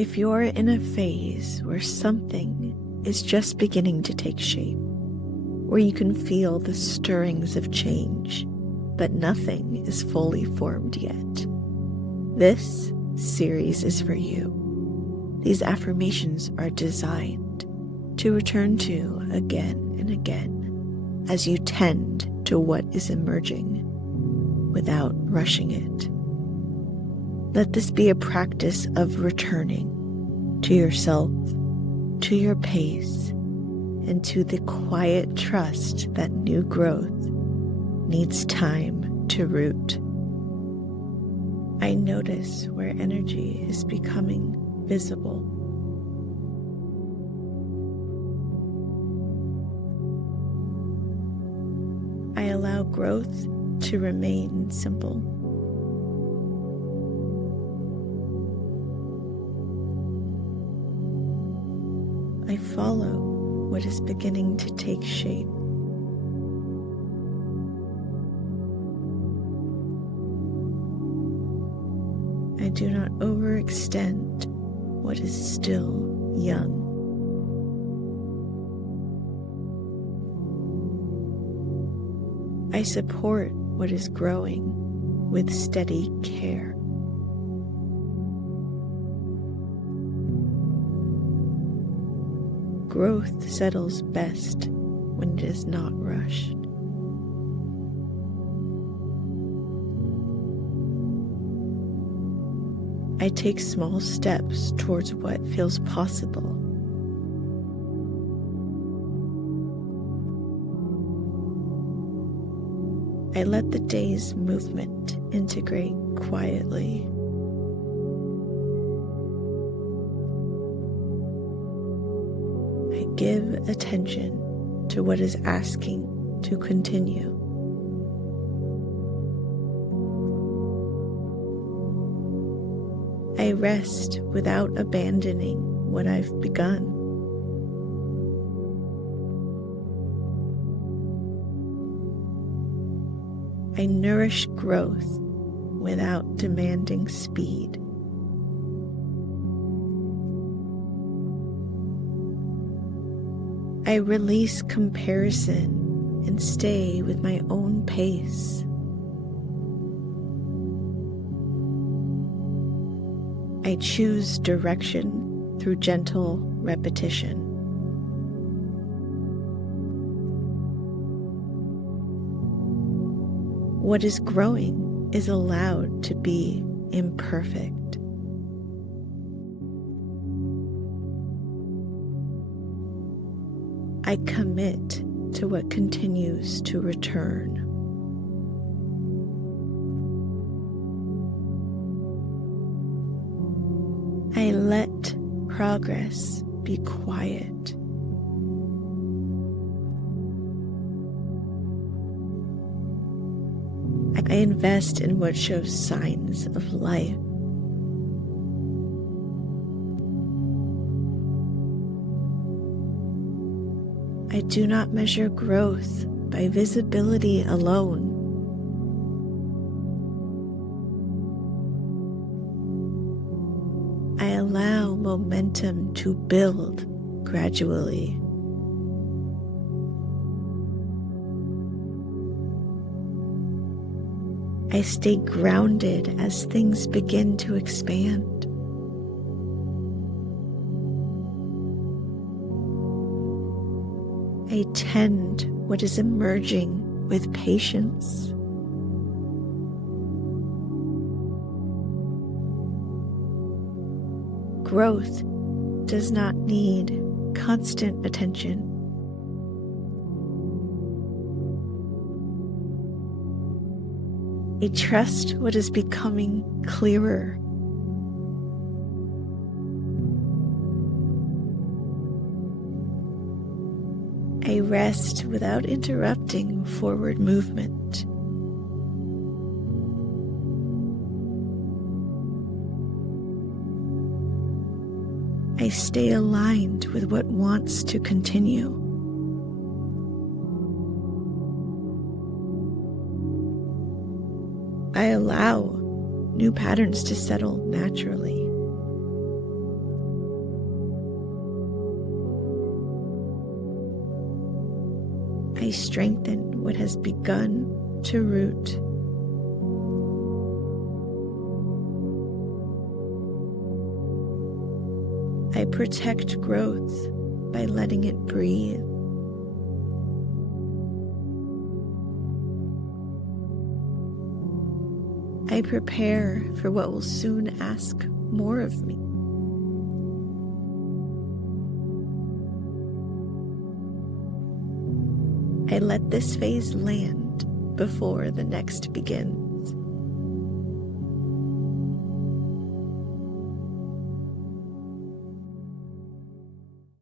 If you're in a phase where something is just beginning to take shape, where you can feel the stirrings of change, but nothing is fully formed yet, this series is for you. These affirmations are designed to return to again and again as you tend to what is emerging without rushing it. Let this be a practice of returning to yourself, to your pace, and to the quiet trust that new growth needs time to root. I notice where energy is becoming visible. I allow growth to remain simple. I follow what is beginning to take shape. I do not overextend what is still young. I support what is growing with steady care. Growth settles best when it is not rushed. I take small steps towards what feels possible. I let the day's movement integrate quietly. I give attention to what is asking to continue. I rest without abandoning what I've begun. I nourish growth without demanding speed. I release comparison and stay with my own pace. I choose direction through gentle repetition. What is growing is allowed to be imperfect. I commit to what continues to return. I let progress be quiet. I invest in what shows signs of life. I do not measure growth by visibility alone. I allow momentum to build gradually. I stay grounded as things begin to expand. I tend what is emerging with patience. Growth does not need constant attention. I trust what is becoming clearer. I rest without interrupting forward movement. I stay aligned with what wants to continue. I allow new patterns to settle naturally. I strengthen what has begun to root. I protect growth by letting it breathe. I prepare for what will soon ask more of me. I let this phase land before the next begins.